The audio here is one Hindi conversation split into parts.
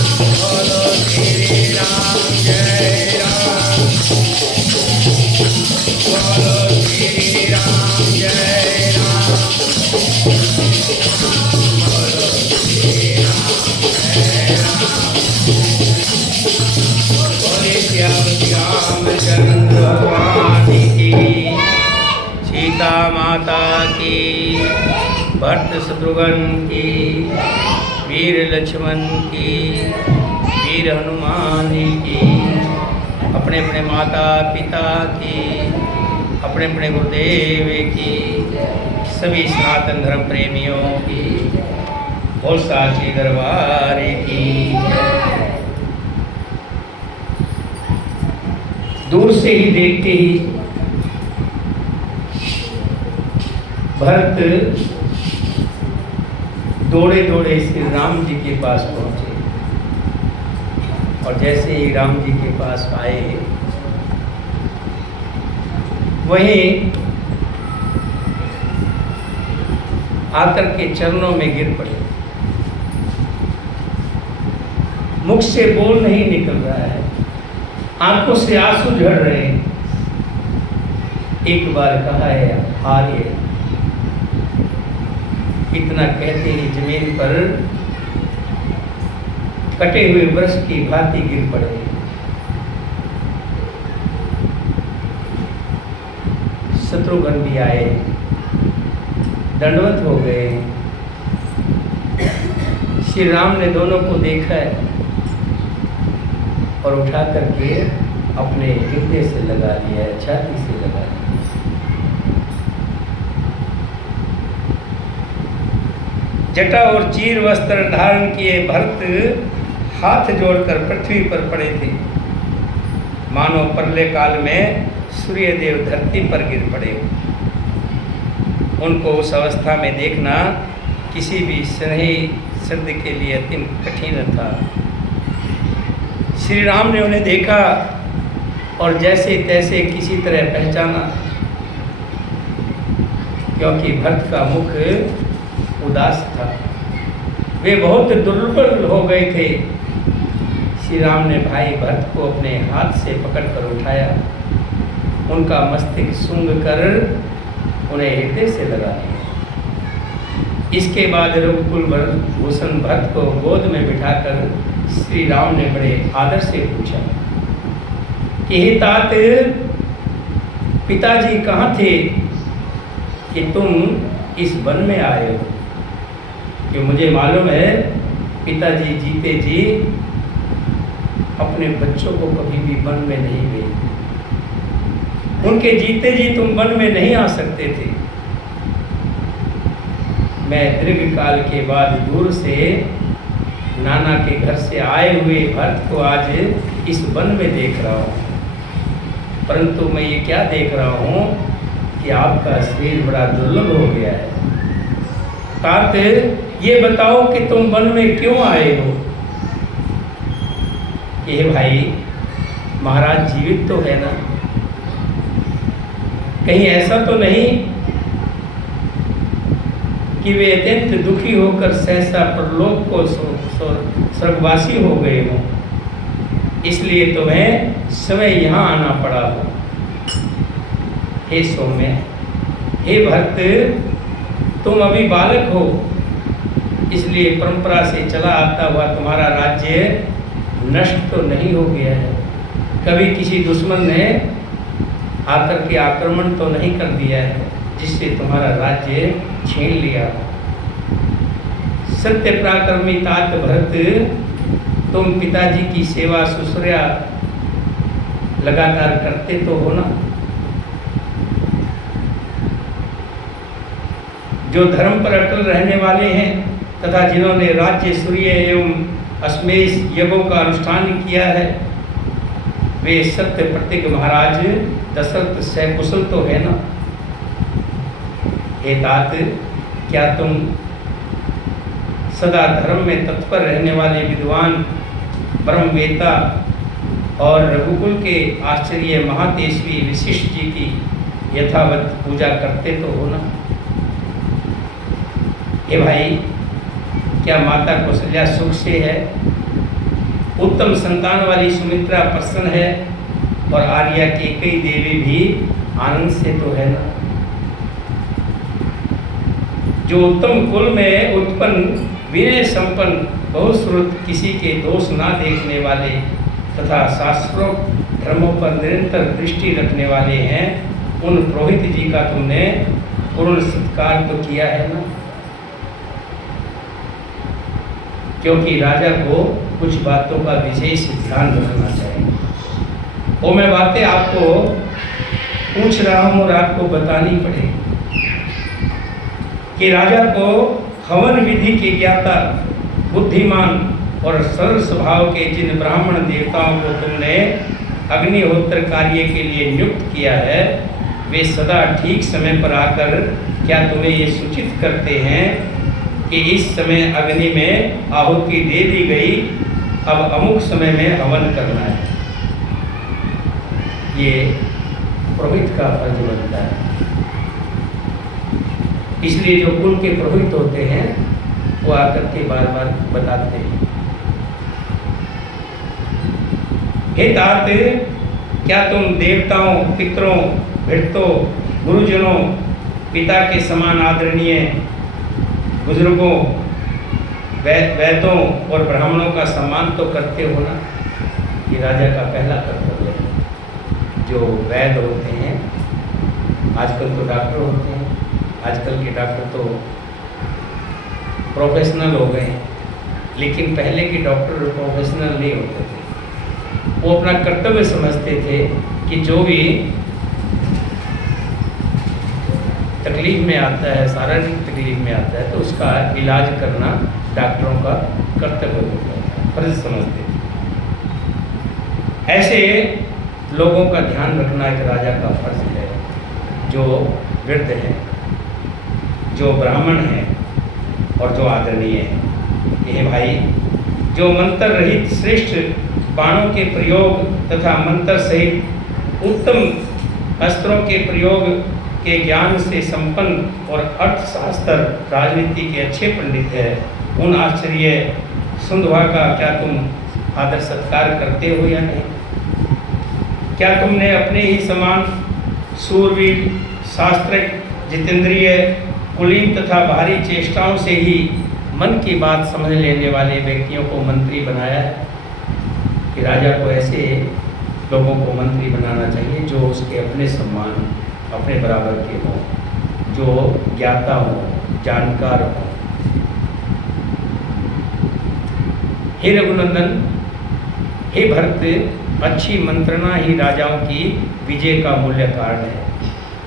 बोलो श्री राम जय राम। बोलो श्री राम जय राम। बोलो श्री राम जय राम। बोले श्यामचंद्र भगवान की, सीता माता की, भरत शत्रुघ्न की, वीर लक्ष्मण की, वीर हनुमान की, अपने अपने माता पिता की, अपने अपने गुरुदेव की, सभी सनातन धर्म प्रेमियों की, और साची दरबार की। दूर से ही देखते ही भरत दौड़े दौड़े श्री राम जी के पास पहुंचे, और जैसे ही राम जी के पास आए वहीं आकर के चरणों में गिर पड़े। मुख से बोल नहीं निकल रहा है, आंखों से आंसू झड़ रहे हैं। एक बार कहा है आर्य, इतना कहते ही जमीन पर कटे हुए वृक्ष की भांति गिर पड़े। शत्रुघ्न भी आए, दंडवत हो गए। श्री राम ने दोनों को देखा है और उठा करके अपने हृदय से लगा लिया है, छाती से लगा लिया। जटा और चीर वस्त्र धारण किए भरत हाथ जोड़कर पृथ्वी पर पड़े थे, मानो परले काल में सूर्यदेव धरती पर गिर पड़े। उनको उस अवस्था में देखना किसी भी स्नेही शब्द के लिए अति कठिन था। श्री राम ने उन्हें देखा और जैसे तैसे किसी तरह पहचाना, क्योंकि भरत का मुख उदास था, वे बहुत दुर्बल हो गए थे। श्री राम ने भाई भरत को अपने हाथ से पकड़कर उठाया, उनका मस्तक सूंघ कर उन्हें हृदय से लगा दिया। इसके बाद रघुकुल भूषण भरत को गोद में बिठाकर श्री राम ने बड़े आदर से पूछा कि हे तात, पिताजी कहाँ थे कि तुम इस वन में आए हो? कि मुझे मालूम है पिताजी जीते जी अपने बच्चों को कभी भी वन में नहीं गए। उनके जीते जी तुम वन में नहीं आ सकते थे। मैं दीर्घ काल के बाद दूर से नाना के घर से आए हुए भरत को आज इस वन में देख रहा हूँ, परंतु मैं ये क्या देख रहा हूँ कि आपका शरीर बड़ा दुर्लभ हो गया है। तात, ये बताओ कि तुम वन में क्यों आए हो? ये भाई महाराज जीवित तो है ना? कहीं ऐसा तो नहीं कि वे अत्यंत दुखी होकर सहसा परलोक को स्वर्गवासी हो गए हों, इसलिए तुम्हें समय यहाँ आना पड़ा हो। हे सौम्य, हे भरत, तुम अभी बालक हो, इसलिए परंपरा से चला आता हुआ तुम्हारा राज्य नष्ट तो नहीं हो गया है। कभी किसी दुश्मन ने आकर के आक्रमण तो नहीं कर दिया है जिससे तुम्हारा राज्य छीन लिया। सत्य पराक्रमी तात भरत, तुम पिताजी की सेवा शुश्रूषा लगातार करते तो हो ना? जो धर्म पर अटल रहने वाले हैं तथा जिन्होंने राज्य सूर्य एवं अश्मेश यज्ञों का अनुष्ठान किया है, वे सत्य प्रतीक महाराज दशरथ सकुशल तो है ना? हे तात, क्या तुम सदा धर्म में तत्पर रहने वाले विद्वान ब्रह्मवेता और रघुकुल के आश्चर्य महातेजस्वी वशिष्ठ जी की यथावत पूजा करते तो हो ना? हे भाई, क्या माता कौशल्या सुख से है? उत्तम संतान वाली सुमित्रा प्रसन्न है और आर्या की कई देवी भी आनंद से तो है ना। जो उत्तम कुल में उत्पन्न विनय संपन्न बहुश्रुत किसी के दोष ना देखने वाले तथा शास्त्रों धर्मों पर निरंतर दृष्टि रखने वाले हैं, उन पुरोहित जी का तुमने पूर्ण सत्कार तो किया है ना। क्योंकि राजा को कुछ बातों का विशेष ध्यान रखना चाहिए। वो मैं बातें आपको पूछ रहा हूँ और आपको बतानी पड़ेगी कि राजा को हवन विधि के ज्ञाता, बुद्धिमान और सरल स्वभाव के जिन ब्राह्मण देवताओं को तुमने अग्निहोत्र कार्य के लिए नियुक्त किया है, वे सदा ठीक समय पर आकर क्या तुम्हें ये सूचित करते हैं कि इस समय अग्नि में आहुति दे दी गई, अब अमुक समय में हवन करना है। ये पुरोहित का फर्ज बनता है। इसलिए जो कुल के पुरोहित होते हैं वो आकर के बार बार बताते हैं, हे तात, क्या तुम देवताओं, पितरों, भृत्यों, गुरुजनों, पिता के समान आदरणीय बुजुर्गों, वैद्यों और ब्राह्मणों का सम्मान तो करते हो ना। ये राजा का पहला कर्तव्य है। जो वैद्य होते हैं, आजकल तो डॉक्टर होते हैं, आजकल के डॉक्टर तो प्रोफेशनल हो गए हैं, लेकिन पहले के डॉक्टर प्रोफेशनल नहीं होते थे। वो अपना कर्तव्य समझते थे कि जो भी तकलीफ में आता है, शारीरिक तकलीफ में आता है, तो उसका इलाज करना डॉक्टरों का कर्तव्य होता है, फर्ज समझते थे। ऐसे लोगों का ध्यान रखना एक राजा का फर्ज है। जो वृद्ध हैं, जो ब्राह्मण हैं और जो आदरणीय हैं। ये भाई, जो मंत्र रहित श्रेष्ठ बाणों के प्रयोग तथा मंत्र सहित उत्तम अस्त्रों के प्रयोग के ज्ञान से संपन्न और अर्थशास्त्र, राजनीति के अच्छे पंडित है, उन आश्चर्य सुंदभा का क्या तुम आदर सत्कार करते हो या नहीं? क्या तुमने अपने ही समान सूरवीर, शास्त्रज्ञ, जितेंद्रिय, कुलीन तथा भारी चेष्टाओं से ही मन की बात समझ लेने वाले व्यक्तियों को मंत्री बनाया है? कि राजा को ऐसे लोगों को मंत्री बनाना चाहिए जो उसके अपने सम्मान, अपने बराबर के हों, जो ज्ञाता हों, जानकार हों। हे रघुनंदन, हे भरत, अच्छी मंत्रणा ही राजाओं की विजय का मूल्य कारण है।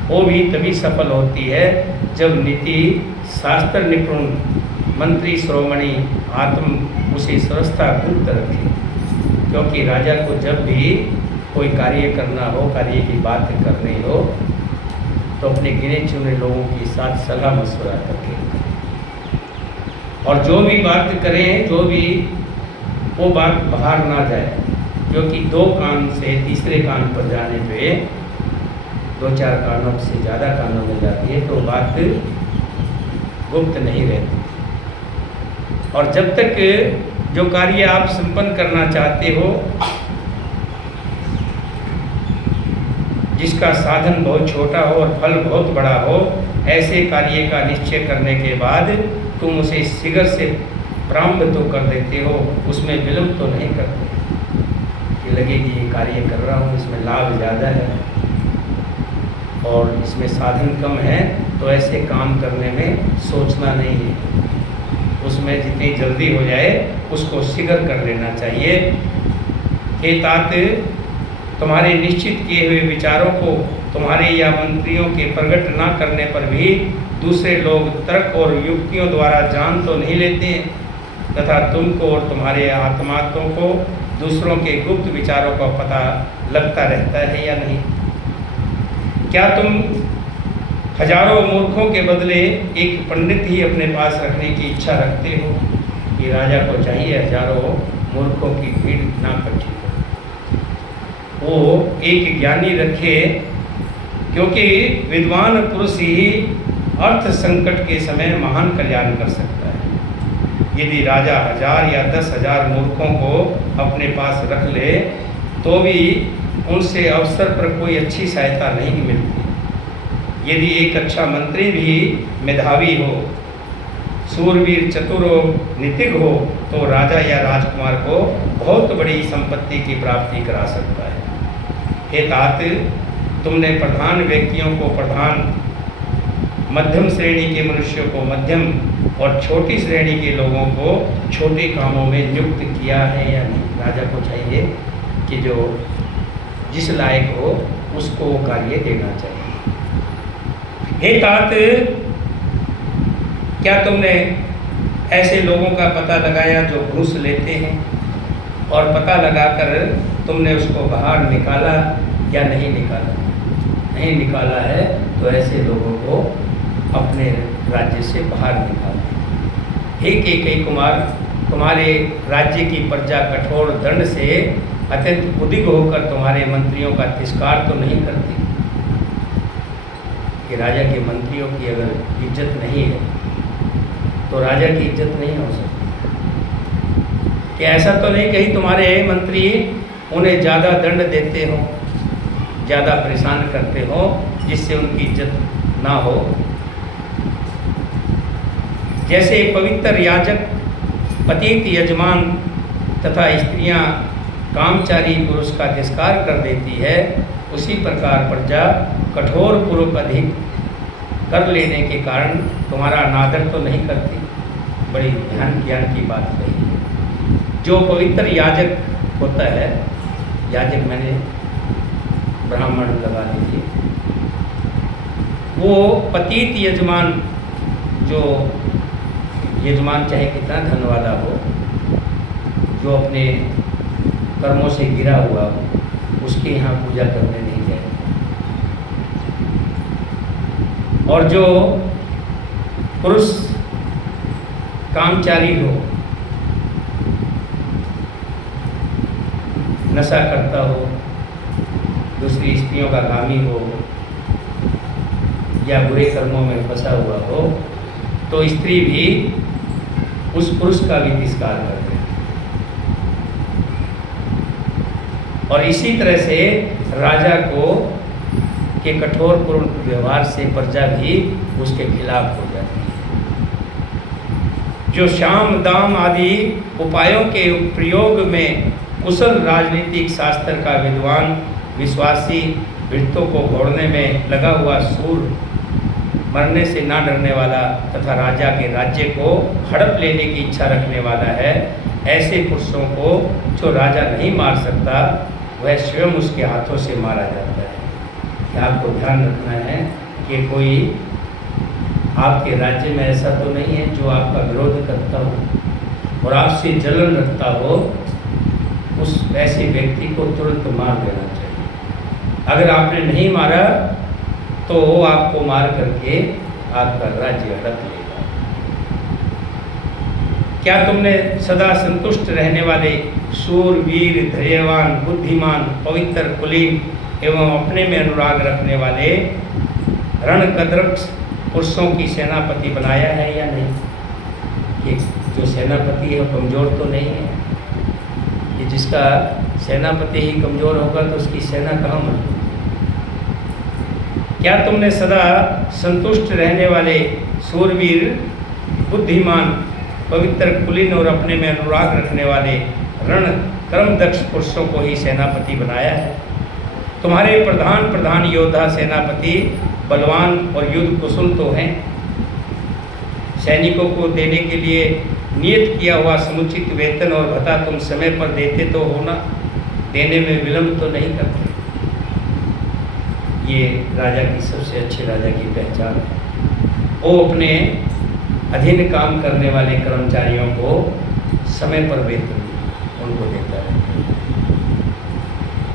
वो भी तभी सफल होती है जब नीति शास्त्र निपुण मंत्री श्रोमणी आत्म उसे सरसता गुप्त रखे। क्योंकि राजा को जब भी कोई कार्य करना हो, कार्य की बात करनी हो, तो अपने गिने चुने लोगों के साथ सलाह मशवरा करके, और जो भी बात करें, जो भी वो बात बाहर ना जाए। क्योंकि दो कान से तीसरे कान पर जाने पे, दो चार कानों से ज़्यादा कानों में जाती है तो बात गुप्त नहीं रहती। और जब तक जो कार्य आप संपन्न करना चाहते हो, जिसका साधन बहुत छोटा हो और फल बहुत बड़ा हो, ऐसे कार्य का निश्चय करने के बाद तुम उसे शीघ्र से प्रारंभ तो कर देते हो, उसमें विलंब तो नहीं करते कि लगे कि ये कार्य कर रहा हूँ, इसमें लाभ ज़्यादा है और इसमें साधन कम है, तो ऐसे काम करने में सोचना नहीं है। उसमें जितनी जल्दी हो जाए उसको शीघ्र कर लेना चाहिए। हे तात, तुम्हारे निश्चित किए हुए विचारों को तुम्हारे या मंत्रियों के प्रकट न करने पर भी दूसरे लोग तर्क और युक्तियों द्वारा जान तो नहीं लेते हैं, तथा तुमको और तुम्हारे आत्मात्मों को दूसरों के गुप्त विचारों का पता लगता रहता है या नहीं? क्या तुम हजारों मूर्खों के बदले एक पंडित ही अपने पास रखने की इच्छा रखते हो? ये राजा को चाहिए हजारों मूर्खों की भीड़ ना इकट्ठी हो, वो एक ज्ञानी रखे, क्योंकि विद्वान पुरुष ही अर्थ संकट के समय महान कल्याण कर सकता है। यदि राजा 1000 या 10,000 मूर्खों को अपने पास रख ले तो भी उनसे अवसर पर कोई अच्छी सहायता नहीं मिलती। यदि एक अच्छा मंत्री भी मेधावी हो, सूरवीर, चतुर हो, नीतिज्ञ हो तो राजा या राजकुमार को बहुत बड़ी संपत्ति की प्राप्ति करा सकता है। हे तात, तुमने प्रधान व्यक्तियों को प्रधान, मध्यम श्रेणी के मनुष्यों को मध्यम और छोटी श्रेणी के लोगों को छोटे कामों में नियुक्त किया है या नहीं। राजा को चाहिए कि जो जिस लायक हो उसको वो कार्य देना चाहिए। हे तात, क्या तुमने ऐसे लोगों का पता लगाया जो घूस लेते हैं, और पता लगाकर तुमने उसको बाहर निकाला या नहीं निकाला? नहीं निकाला है तो ऐसे लोगों को अपने राज्य से बाहर निकालें। हे कैकेयी कुमार, तुम्हारे राज्य की प्रजा कठोर दंड से अत्यंत उद्विग्न होकर तुम्हारे मंत्रियों का तिरस्कार तो नहीं करती? कि राजा के मंत्रियों की अगर इज्जत नहीं है तो राजा की इज्जत नहीं हो सकती। कि ऐसा तो नहीं कहीं तुम्हारे मंत्री उन्हें ज़्यादा दंड देते हो, ज़्यादा परेशान करते हो जिससे उनकी इज्जत ना हो? जैसे पवित्र याजक पतित यजमान तथा स्त्रियां कामचारी पुरुष का तिरस्कार कर देती है, उसी प्रकार प्रजा कठोर पूर्वक अधिक कर लेने के कारण तुम्हारा अनादर तो नहीं करती। बड़ी ध्यान ज्ञान की बात कही है। जो पवित्र याजक होता है, याजक मैंने ब्राह्मण लगा लीजिए, वो पतित यजमान, जो यजमान चाहे कितना धन वाला हो, जो अपने कर्मों से गिरा हुआ हो, उसके यहाँ पूजा करने नहीं जाए। और जो पुरुष कामचारी हो, नशा करता हो, दूसरी स्त्रियों का कामी हो या बुरे कर्मों में फंसा हुआ हो, तो स्त्री भी उस पुरुष का भी तिरस्कार करते हैं। और इसी तरह से राजा को के कठोर पूर्ण व्यवहार से प्रजा भी उसके खिलाफ हो जाती है। जो शाम दाम आदि उपायों के प्रयोग में कुशल राजनीतिक शास्त्र का विद्वान, विश्वासी, वृत्तों को घोड़ने में लगा हुआ सूर, मरने से ना डरने वाला तथा राजा के राज्य को हड़प लेने की इच्छा रखने वाला है, ऐसे पुरुषों को जो राजा नहीं मार सकता, वह स्वयं उसके हाथों से मारा जाता है। आपको ध्यान रखना है कि कोई आपके राज्य में ऐसा तो नहीं है जो आपका विरोध करता हो और आपसे जलन रखता हो, उस ऐसे व्यक्ति को तुरंत मार देना चाहिए। अगर आपने नहीं मारा तो वो आपको मार करके आपका राज्य हड़प लेगा। क्या तुमने सदा संतुष्ट रहने वाले शूरवीर, धैर्यवान, बुद्धिमान, पवित्र, कुलीन एवं अपने में अनुराग रखने वाले रणकद्रक पुरुषों की सेनापति बनाया है या नहीं? ये जो सेनापति है कमज़ोर तो नहीं है। कि जिसका सेनापति ही कमज़ोर होगा तो उसकी सेना कहाँ मजबूत? क्या तुमने सदा संतुष्ट रहने वाले शूरवीर, बुद्धिमान, पवित्र, कुलीन और अपने में अनुराग रखने वाले रण कर्मदक्ष पुरुषों को ही सेनापति बनाया है? तुम्हारे प्रधान योद्धा सेनापति बलवान और युद्ध कुशल तो हैं। सैनिकों को देने के लिए नियत किया हुआ समुचित वेतन और भत्ता तुम समय पर देते तो हो ना? देने में विलंब तो नहीं करते। ये राजा की सबसे अच्छे राजा की पहचान है। वो अपने अधीन काम करने वाले कर्मचारियों को समय पर वेतन उनको देता है।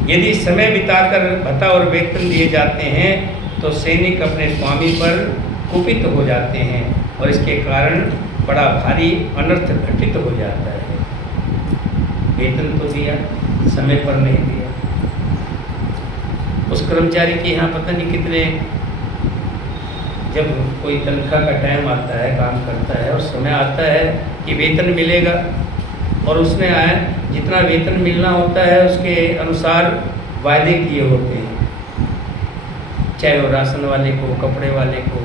यदि समय बिताकर भत्ता और वेतन दिए जाते हैं तो सैनिक अपने स्वामी पर कुपित हो जाते हैं और इसके कारण बड़ा भारी अनर्थ घटित हो जाता है। वेतन तो दिया, समय पर नहीं दिया। उस कर्मचारी के यहाँ पता नहीं कितने जब कोई तनख्वाह का टाइम आता है, काम करता है और समय आता है कि वेतन मिलेगा, और उसने जितना वेतन मिलना होता है उसके अनुसार वायदे किए होते हैं, चाहे वो राशन वाले को, कपड़े वाले को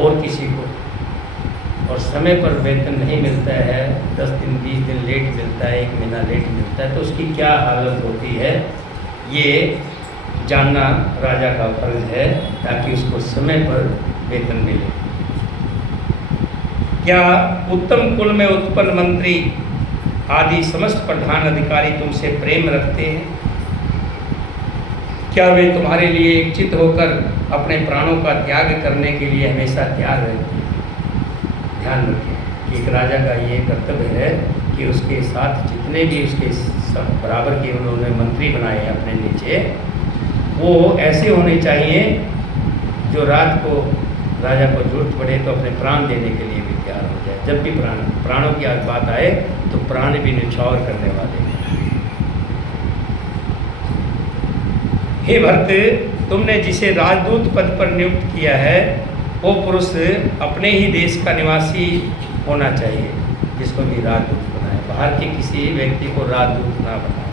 और किसी को, और समय पर वेतन नहीं मिलता है, 10 दिन 20 दिन लेट मिलता है, 1 महीना लेट मिलता है, तो उसकी क्या हालत होती है, ये जानना राजा का फर्ज है, ताकि उसको समय पर वेतन मिले। क्या उत्तम कुल में उत्पन्न मंत्री आदि समस्त प्रधान अधिकारी तुमसे प्रेम रखते हैं? क्या वे तुम्हारे लिए इच्छित होकर अपने प्राणों का त्याग करने के लिए हमेशा तैयार रहते हैं? ध्यान रखें कि एक राजा का ये कर्तव्य है कि उसके साथ जितने भी उसके सब बराबर के उन्होंने मंत्री बनाए हैं अपने नीचे, वो ऐसे होने चाहिए जो रात को राजा को जरूरत पड़े तो अपने प्राण देने के लिए भी तैयार हो जाए। जब भी प्राणों की बात आए तो प्राण भी न्यौछावर करने वाले। हे भरत, तुमने जिसे राजदूत पद पर नियुक्त किया है वो पुरुष अपने ही देश का निवासी होना चाहिए, जिसको भी राजदूत बनाए, बाहर के किसी व्यक्ति को राजदूत ना बनाए।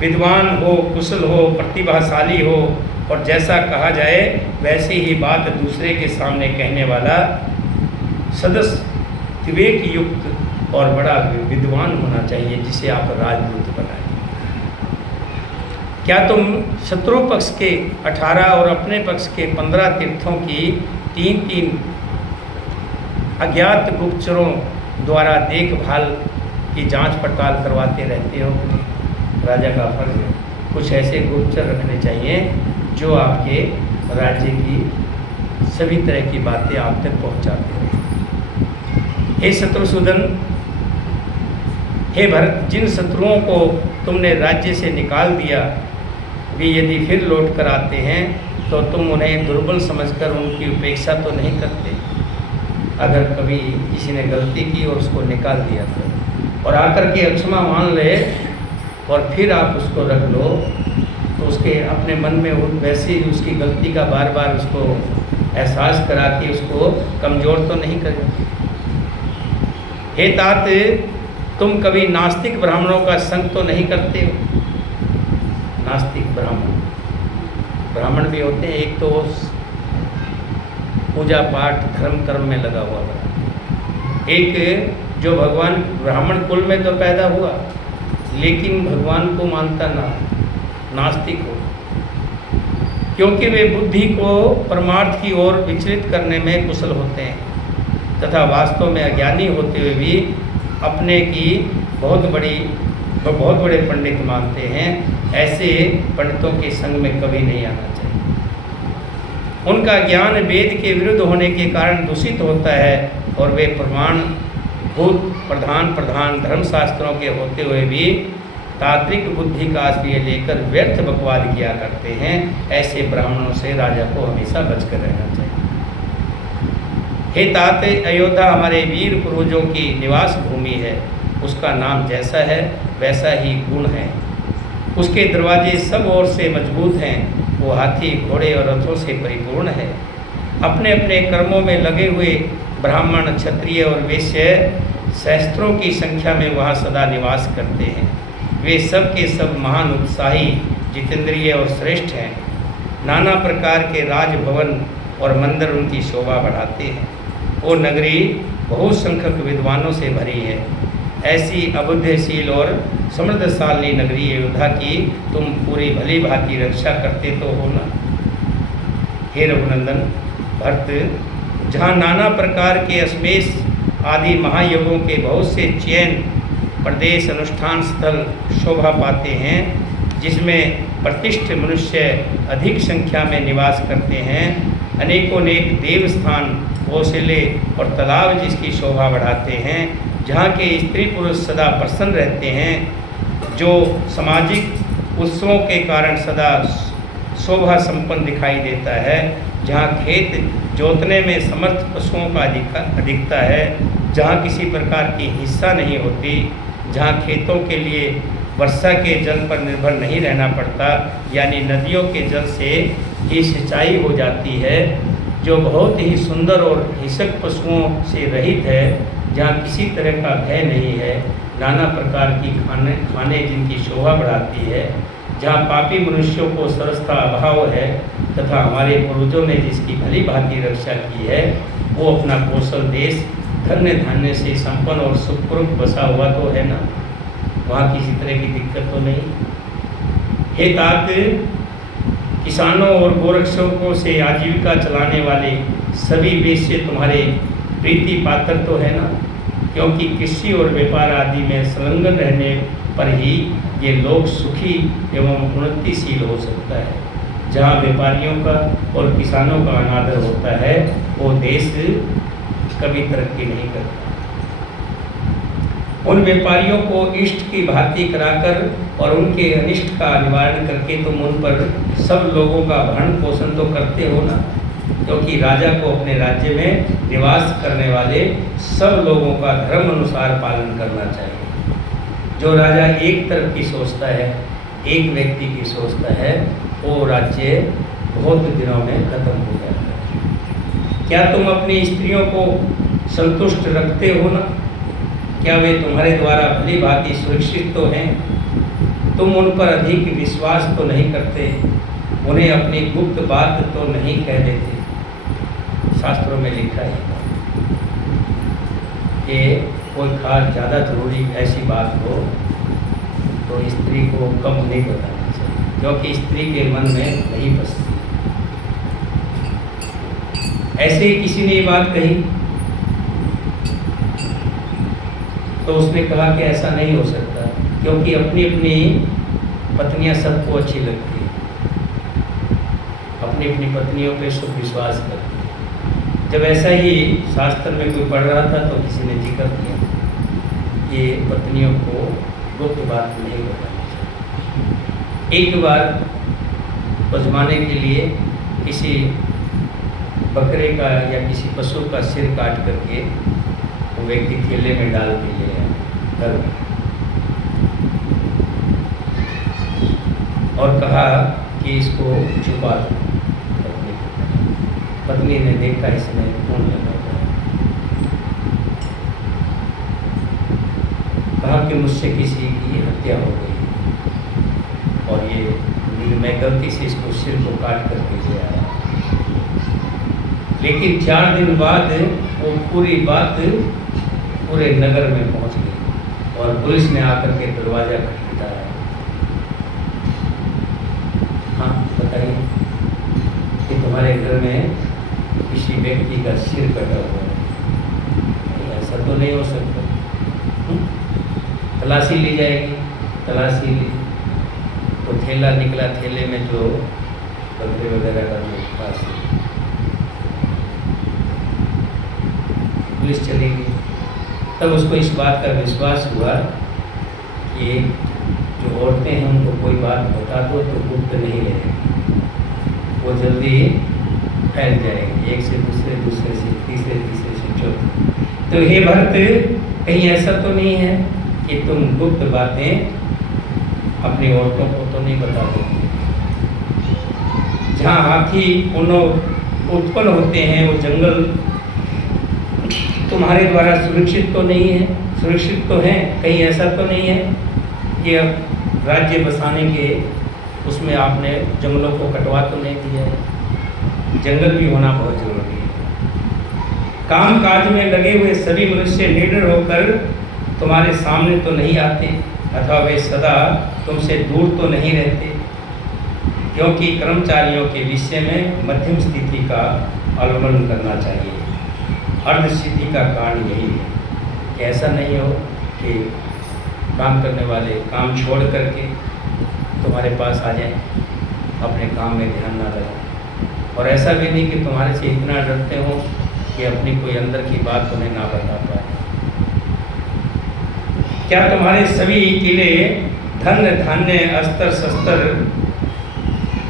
विद्वान हो, कुशल हो, प्रतिभाशाली हो और जैसा कहा जाए वैसी ही बात दूसरे के सामने कहने वाला, सदस्य विवेक युक्त और बड़ा विद्वान होना चाहिए, जिसे आप राजदूत बनाएं। क्या तुम शत्रु पक्ष के 18 और अपने पक्ष के 15 तीर्थों की 3-3 अज्ञात गुप्तचरों द्वारा देखभाल की जांच पड़ताल करवाते रहते हो? राजा का फर्ज है कुछ ऐसे गुप्तचर रखने चाहिए जो आपके राज्य की सभी तरह की बातें आप तक पहुंचाते रहे। हे शत्रुसूदन, हे भरत, जिन शत्रुओं को तुमने राज्य से निकाल दिया वे यदि फिर लौट कर आते हैं तो तुम उन्हें दुर्बल समझकर उनकी उपेक्षा तो नहीं करते? अगर कभी किसी ने गलती की और उसको निकाल दिया और आकर के अक्षमा मान ले और फिर आप उसको रख लो, तो उसके अपने मन में वैसे ही उसकी गलती का बार बार उसको एहसास करा के उसको कमज़ोर तो नहीं करें। हे तात, तुम कभी नास्तिक ब्राह्मणों का संग तो नहीं करते हो? नास्तिक ब्राह्मण भी होते हैं, एक तो पूजा पाठ धर्म कर्म में लगा हुआ था, एक जो भगवान ब्राह्मण कुल में तो पैदा हुआ लेकिन भगवान को मानता ना, नास्तिक हो, क्योंकि वे बुद्धि को परमार्थ की ओर विचलित करने में कुशल होते हैं तथा वास्तव में अज्ञानी होते हुए भी अपने की बहुत बड़े पंडित मानते हैं। ऐसे पंडितों के संग में कभी नहीं आना चाहिए। उनका ज्ञान वेद के विरुद्ध होने के कारण दूषित होता है और वे प्रमाणभूत प्रधान धर्मशास्त्रों के होते हुए भी तात्विक बुद्धि का आश्रय लेकर व्यर्थ बकवाद किया करते हैं। ऐसे ब्राह्मणों से राजा को हमेशा बचकर रहना चाहिए। हे तात, अयोध्या हमारे वीर पूर्वजों की निवास भूमि है, उसका नाम जैसा है वैसा ही गुण है, उसके दरवाजे सब ओर से मजबूत हैं, वो हाथी घोड़े और रथों से परिपूर्ण है। अपने अपने कर्मों में लगे हुए ब्राह्मण, क्षत्रिय और वैश्य सहस्त्रों की संख्या में वहाँ सदा निवास करते हैं। वे सब के सब महान उत्साही, जितेंद्रिय और श्रेष्ठ हैं। नाना प्रकार के राजभवन और मंदिर उनकी शोभा बढ़ाते हैं। वो नगरी बहुसंख्यक विद्वानों से भरी है। ऐसी अबुद्धशील और समृद्धशाली नगरी अयोध्या की तुम पूरी भली भांति रक्षा करते तो हो ना? हे रघुनंदन भरत, जहाँ नाना प्रकार के अश्मेश आदि महायज्ञों के बहुत से चयन प्रदेश अनुष्ठान स्थल शोभा पाते हैं, जिसमें प्रतिष्ठित मनुष्य अधिक संख्या में निवास करते हैं, अनेकोनेक देवस्थान, कौशले और तालाब जिसकी शोभा बढ़ाते हैं, जहाँ के स्त्री पुरुष सदा प्रसन्न रहते हैं, जो सामाजिक उत्सवों के कारण सदा शोभा संपन्न दिखाई देता है, जहाँ खेत जोतने में समर्थ पशुओं का अधिकता है, जहाँ किसी प्रकार की हिस्सा नहीं होती, जहाँ खेतों के लिए वर्षा के जल पर निर्भर नहीं रहना पड़ता, यानी नदियों के जल से ही सिंचाई हो जाती है, जो बहुत ही सुंदर और हिंसक पशुओं से रहित है, जहाँ किसी तरह का भय नहीं है, नाना प्रकार की खाने जिनकी शोभा बढ़ाती है, जहाँ पापी मनुष्यों को सरस का अभाव है, तथा हमारे पूर्वजों ने जिसकी भली भांति रक्षा की है, वो अपना कौशल देश धन्य धान्य से संपन्न और सुखपूर्वक बसा हुआ तो है ना, वहाँ किसी तरह की दिक्कत तो नहीं। हे तात, किसानों और गोरक्षकों से आजीविका चलाने वाले सभी वेश्य तुम्हारे प्रीति पात्र तो है ना, क्योंकि कृषि और व्यापार आदि में संलग्न रहने पर ही ये लोग सुखी एवं उन्नतिशील हो सकता है। जहाँ व्यापारियों का और किसानों का अनादर होता है, वो देश कभी तरक्की नहीं करता। उन व्यापारियों को इष्ट की भांति कराकर और उनके अनिष्ट का निवारण करके तुम उन पर सब लोगों का भरण पोषण तो करते हो ना, क्योंकि राजा को अपने राज्य में निवास करने वाले सब लोगों का धर्म अनुसार पालन करना चाहिए। जो राजा एक तरफ की सोचता है, एक व्यक्ति की सोचता है, वो राज्य बहुत दिनों में खत्म हो जाता है। क्या तुम अपनी स्त्रियों को संतुष्ट रखते हो ना? क्या वे तुम्हारे द्वारा भली भांति सुरक्षित तो हैं? तुम उन पर अधिक विश्वास तो नहीं करते, उन्हें अपनी गुप्त बात तो नहीं कह देते। शास्त्रों में लिखा है कि कोई खास ज़्यादा जरूरी ऐसी बात हो तो स्त्री को कम नहीं बताना चाहिए, क्योंकि स्त्री के मन में नहीं बसती। ऐसे ही किसी ने ये बात कही तो उसने कहा कि ऐसा नहीं हो सकता, क्योंकि अपनी अपनी पत्नियां सबको अच्छी लगती है, अपनी अपनी पत्नियों पे शुभ विश्वास करती है। जब ऐसा ही शास्त्र में कोई पढ़ रहा था तो किसी ने जिक्र किया कि पत्नियों को गुप्त बात नहीं बतानी चाहिए। एक बार बजमाने के लिए किसी बकरे का या किसी पशु का सिर काट करके वो व्यक्ति थैले में डाल के ले आया घर में और कहा कि इसको छुपा दो। पत्नी ने देखा इसमें खून लगा हुआ है, कहा कि मुझसे किसी की हत्या हो गई और ये मैं गलती से इसको सिर को काट करके ले आया। लेकिन 4 दिन बाद वो पूरी बात पूरे नगर में पहुंच गई और पुलिस ने आकर के दरवाजा खटखटाया। हाँ बताइए कि तुम्हारे घर में किसी व्यक्ति का सिर कटा हुआ है, ऐसा तो नहीं हो सकता। तलाशी ली जाएगी, तलाशी ली तो थैला निकला, थैले में जो बकरे वगैरह का जो खास पुलिस चली गई। तब उसको इस बात का विश्वास हुआ कि जो औरतें हैं उनको कोई बात बता दो तो गुप्त नहीं रहेगी, वो जल्दी फैल जाएगी, एक से दूसरे, दूसरे से तीसरे, तीसरे से चौथे। तो हे भरत, कहीं ऐसा तो नहीं है कि तुम गुप्त बातें अपनी औरतों को तो नहीं बता दो। जहाँ हाथी उत्पन्न होते हैं वो जंगल तुम्हारे द्वारा सुरक्षित तो नहीं है? सुरक्षित तो हैं, कहीं ऐसा तो नहीं है कि अब राज्य बसाने के उसमें आपने जंगलों को कटवा तो नहीं दिया है? जंगल भी होना बहुत जरूरी है। काम काज में लगे हुए सभी मनुष्य निडर होकर तुम्हारे सामने तो नहीं आते, अथवा वे सदा तुमसे दूर तो नहीं रहते, क्योंकि कर्मचारियों के विषय में मध्यम स्थिति का अवलंबन करना चाहिए। अर्ध सिद्धि का कारण यही है कि ऐसा नहीं हो कि काम करने वाले काम छोड़ करके तुम्हारे पास आ जाएं, अपने काम में ध्यान ना लगाएं, और ऐसा भी नहीं कि तुम्हारे से इतना डरते हो कि अपनी कोई अंदर की बात तुम्हें ना बता पाए। क्या तुम्हारे सभी किले धन धान्य अस्त्र शस्त्र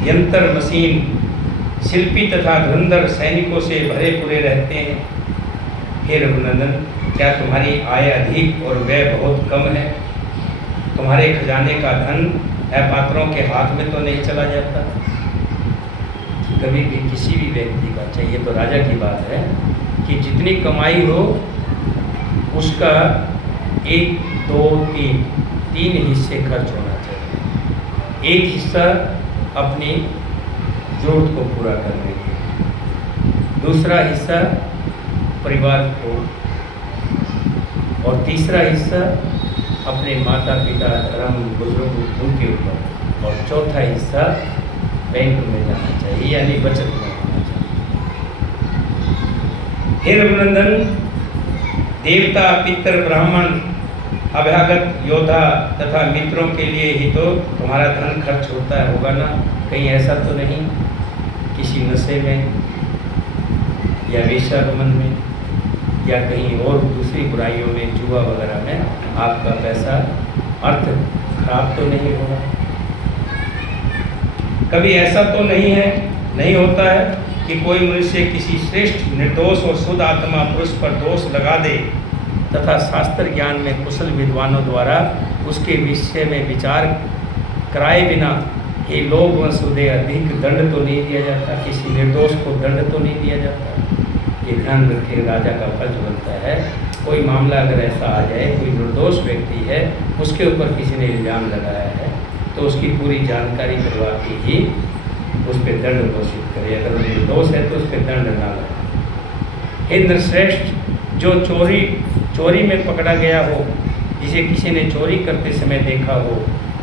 यंत्र मशीन शिल्पी तथा धुरंधर सैनिकों से भरे पूरे रहते हैं? हे रघुनंदन, क्या तुम्हारी आय अधिक और व्यय बहुत कम है? तुम्हारे खजाने का धन अपात्रों के हाथ में तो नहीं चला जाता। कभी भी किसी भी व्यक्ति का, चाहिए तो राजा की बात है, कि जितनी कमाई हो उसका 1, 2, 3 हिस्से खर्च होना चाहिए। एक हिस्सा अपनी जरूरत को पूरा करने के लिए, दूसरा हिस्सा परिवार को, और तीसरा हिस्सा अपने माता पिता धर्म बुजुर्ग उनके ऊपर, और चौथा हिस्सा बैंक में जाना चाहिए, यानी बचत में होना चाहिए। हे रघुनंदन, देवता, पितर, ब्राह्मण, अभ्यागत, योद्धा तथा मित्रों के लिए ही तो तुम्हारा धन खर्च होता होगा ना। कहीं ऐसा तो नहीं किसी नशे में या वेश्यागमन में या कहीं और दूसरी बुराइयों में, जुआ वगैरह में आपका पैसा अर्थ खराब तो नहीं होगा। कभी ऐसा तो नहीं होता है कि कोई मनुष्य किसी श्रेष्ठ, निर्दोष और शुद्ध आत्मा पुरुष पर दोष लगा दे तथा शास्त्र ज्ञान में कुशल विद्वानों द्वारा उसके विषय में विचार कराए बिना हे लोग वसुदे अधिक दंड तो नहीं दिया जाता, किसी निर्दोष को दंड तो नहीं दिया जाता। ये ध्यान रखे, राजा का फर्ज बनता है। कोई मामला अगर ऐसा आ जाए, कोई निर्दोष व्यक्ति है, उसके ऊपर किसी ने इल्ज़ाम लगाया है, तो उसकी पूरी जानकारी करवा के ही उस पर दंड घोषित करे। अगर वो निर्दोष है तो उस पर दंड ना लगे। हे नरश्रेष्ठ, जो चोरी में पकड़ा गया हो, जिसे किसी ने चोरी करते समय देखा हो,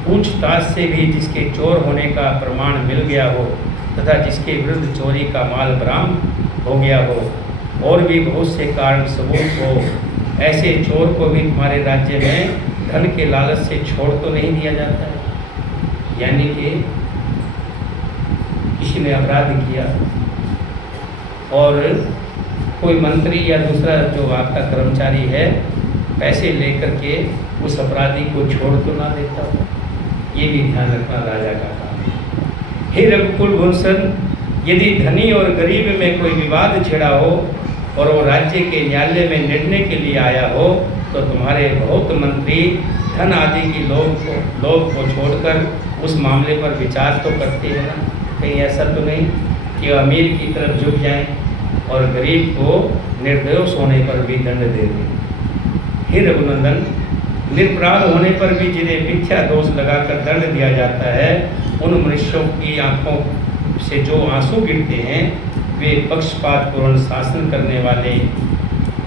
पूछताछ से भी जिसके चोर होने का प्रमाण मिल गया हो तथा जिसके विरुद्ध चोरी का माल बरामद हो गया हो, और भी बहुत से कारण सबूत हो, ऐसे चोर को भी तुम्हारे राज्य में धन के लालच से छोड़ तो नहीं दिया जाता है। यानी कि किसी ने अपराध किया और कोई मंत्री या दूसरा जो आपका कर्मचारी है पैसे लेकर के उस अपराधी को छोड़ तो ना देता हो, ये भी ध्यान रखना राजा का काम है। हे रघुकुल भूषण, यदि धनी और गरीब में कोई विवाद छिड़ा हो और वो राज्य के न्यायालय में निर्णय के लिए आया हो, तो तुम्हारे बहुत मंत्री धन आदि की लोभ को छोड़कर उस मामले पर विचार तो करते हैं ना। कहीं ऐसा तो नहीं कि अमीर की तरफ झुक जाएं और गरीब को निर्दोष होने पर भी दंड दे दें। हे रघुनंदन, निरपराध होने पर भी जिन्हें मिथ्या दोष लगाकर दंड दिया जाता है, उन मनुष्यों की आंखों से जो आंसू गिरते हैं, वे पक्षपातपूर्ण शासन करने वाले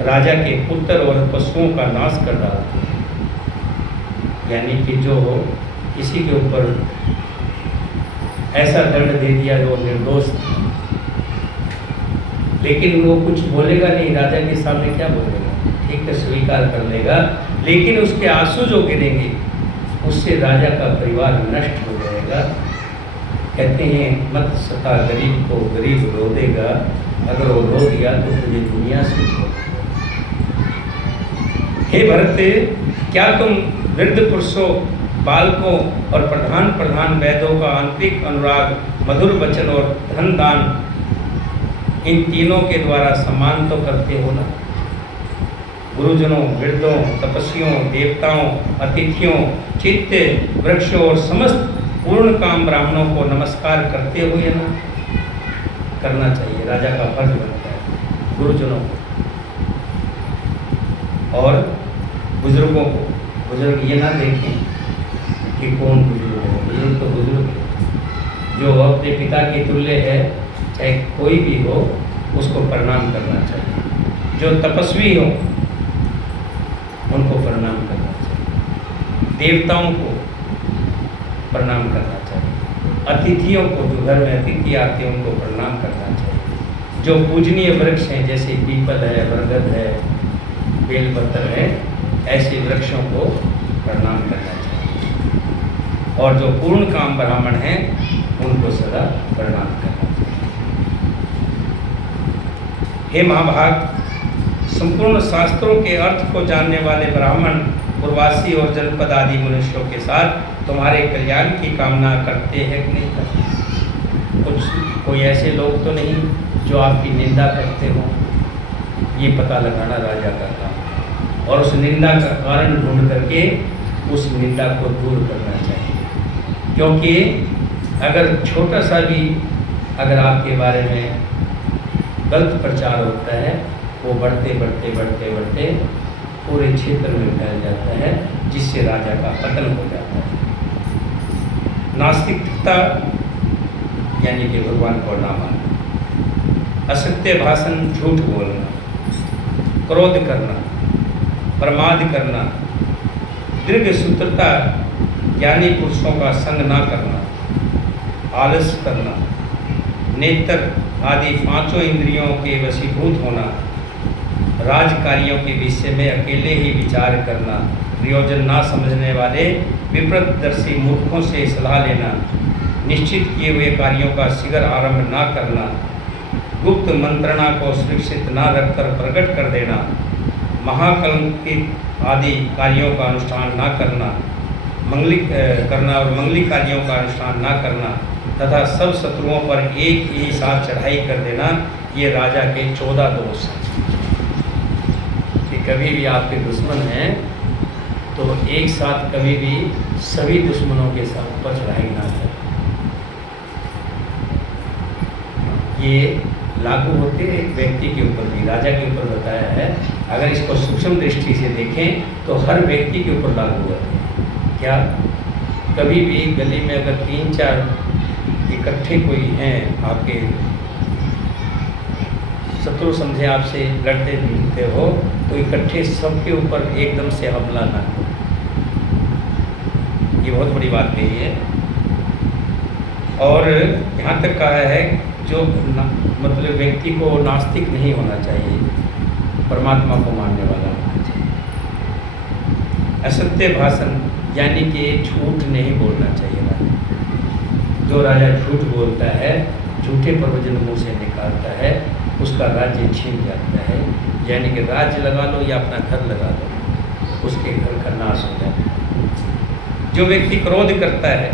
राजा के पुत्र और पशुओं का नाश कर डालते हैं। यानी कि जो किसी के ऊपर ऐसा दंड दे दिया जो निर्दोष था, लेकिन वो कुछ बोलेगा नहीं, राजा के सामने क्या बोलेगा, ठीक है स्वीकार कर लेगा, लेकिन उसके आंसू जो गिरेंगे उससे राजा का परिवार नष्ट हो जाएगा। कहते हैं मत सता गरीब को, गरीब रो देगा, अगर वो रो दिया तो तुझे दुनिया से छोड़। हे भरत, क्या तुम वृद्ध पुरुषों, बालकों और प्रधान वैद्यों का आंतरिक अनुराग, मधुर वचन और धन दान, इन तीनों के द्वारा सम्मान तो करते हो ना। गुरुजनों, वृद्धों, तपस्वियों, देवताओं, अतिथियों, चित्त, वृक्षों और समस्त पूर्ण काम ब्राह्मणों को नमस्कार करते हुए ना करना चाहिए। राजा का फर्ज बनता है गुरुजनों को और बुजुर्गों को। बुजुर्ग ये ना देखें कि कौन बुजुर्ग है, बुजुर्ग तो बुजुर्ग है, जो अपने पिता के तुल्य है, चाहे कोई भी हो, उसको प्रणाम करना चाहिए। जो तपस्वी हो उनको प्रणाम करना चाहिए, देवताओं को प्रणाम करना चाहिए, अतिथियों को, जो घर में अतिथि आते हैं उनको प्रणाम करना चाहिए। जो पूजनीय वृक्ष हैं जैसे पीपल है, बरगद है, बेलपत्र है, ऐसे वृक्षों को प्रणाम करना चाहिए। और जो पूर्ण काम ब्राह्मण हैं उनको सदा प्रणाम करना चाहिए। हे महाभाग, संपूर्ण शास्त्रों के अर्थ को जानने वाले ब्राह्मण, पूर्वासी और जनपद आदि मनुष्यों के साथ तुम्हारे कल्याण की कामना करते हैं कि नहीं करते? कोई ऐसे लोग तो नहीं जो आपकी निंदा करते हो, ये पता लगाना राजा का काम है। और उस निंदा का कारण ढूंढ करके उस निंदा को दूर करना चाहिए। क्योंकि अगर छोटा सा भी अगर आपके बारे में गलत प्रचार होता है, वो बढ़ते बढ़ते बढ़ते बढ़ते पूरे क्षेत्र में फैल जाता है, जिससे राजा का पतन हो जाता है। नास्तिकता यानी कि भगवान को ना मानना, असत्य भाषण, झूठ बोलना, क्रोध करना, प्रमाद करना, दीर्घ सूत्रता, ज्ञानी पुरुषों का संग ना करना, आलस करना, नेत्र आदि पांचों इंद्रियों के वशीभूत होना, राजकार्यों के विषय में अकेले ही विचार करना, प्रयोजन ना समझने वाले विपरीतदर्शी मूर्खों से सलाह लेना, निश्चित किए हुए कार्यों का शीघ्र आरंभ ना करना, गुप्त मंत्रणा को सुरक्षित ना रखकर प्रकट कर देना, महाकलंकित आदि कार्यों का अनुष्ठान ना करना, मंगली कार्यों का अनुष्ठान ना करना तथा सब शत्रुओं पर एक ही साथ चढ़ाई कर देना, ये राजा के 14 दोष हैं। कि कभी भी आपके दुश्मन हैं तो एक साथ कभी भी सभी दुश्मनों के साथ पर चढ़ाई ना करें। ये लागू होते एक व्यक्ति के ऊपर भी, राजा के ऊपर बताया है। अगर इसको सूक्ष्म दृष्टि से देखें तो हर व्यक्ति के ऊपर लागू होते हैं। क्या कभी भी गली में अगर 3-4 इकट्ठे कोई हैं, आपके शत्रु समझे आपसे लड़ते भिड़ते हो, तो इकट्ठे सबके ऊपर एकदम से हमला ना करो। ये बहुत बड़ी बात कही है। और यहाँ तक कहा है जो मतलब व्यक्ति को नास्तिक नहीं होना चाहिए, परमात्मा को मानने वाला होना चाहिए। असत्य भाषण यानी कि झूठ नहीं बोलना चाहिए। जो राजा झूठ बोलता है, झूठे प्रवचन मुँह से निकालता है, उसका राज्य छीन जाता है। यानी कि राज्य लगा लो या अपना घर लगा लो, उसके घर का नाश हो जाता है। जो व्यक्ति क्रोध करता है